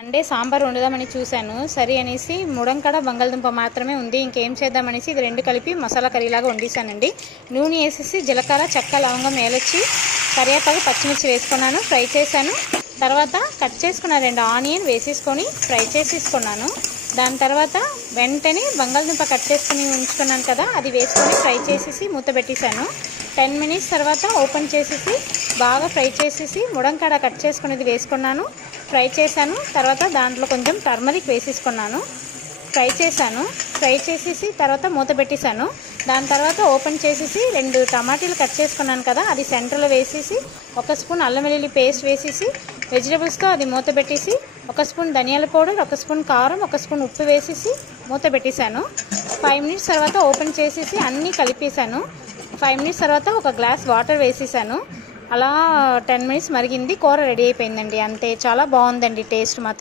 అంటే సాంబార్ వండుదామని చూశాను. సరే అనేసి ముడంకాడ బంగాళదుంప మాత్రమే ఉంది, ఇంకేం చేద్దామనేసి ఇది రెండు కలిపి మసాలా కర్రీలాగా వండేసానండి. నూనె వేసేసి జీలకర్ర, చెక్క, లవంగం, ఏలచ్చి, కరివేపాకు, పచ్చిమిర్చి వేసుకున్నాను, ఫ్రై చేశాను. తర్వాత కట్ చేసుకున్న 2 ఆనియన్ వేసేసుకొని ఫ్రై చేసేసుకున్నాను. దాని తర్వాత వెంటనే బంగాళదుంప కట్ చేసుకుని ఉంచుకున్నాను కదా, అది వేసుకొని ఫ్రై చేసేసి మూత పెట్టేశాను. 10 మినిట్స్ తర్వాత ఓపెన్ చేసేసి బాగా ఫ్రై చేసేసి ముడంకాడ కట్ చేసుకునేది వేసుకున్నాను, ఫ్రై చేశాను. తర్వాత దాంట్లో కొంచెం టర్మరిక్ వేసేసుకున్నాను, ఫ్రై చేసేసి తర్వాత మూత పెట్టేశాను. దాని తర్వాత ఓపెన్ చేసేసి 2 టమాటీలు కట్ చేసుకున్నాను కదా, అది సెంటర్లో వేసేసి 1 స్పూన్ అల్లం వెల్లుల్లి పేస్ట్ వేసేసి వెజిటబుల్స్తో అది మూత పెట్టేసి 1 స్పూన్ ధనియాల పౌడర్, 1 స్పూన్ కారం, 1 స్పూన్ ఉప్పు వేసేసి మూత పెట్టేశాను. 5 మినిట్స్ తర్వాత ఓపెన్ చేసేసి అన్నీ కలిపేశాను. 5 మినిట్స్ తర్వాత 1 గ్లాస్ వాటర్ వేసేసాను. అలా 10 మినిట్స్ మరిగింది, కూర రెడీ అయిపోయిందండి. అంతే, చాలా బాగుందండి టేస్ట్ మాత్రం.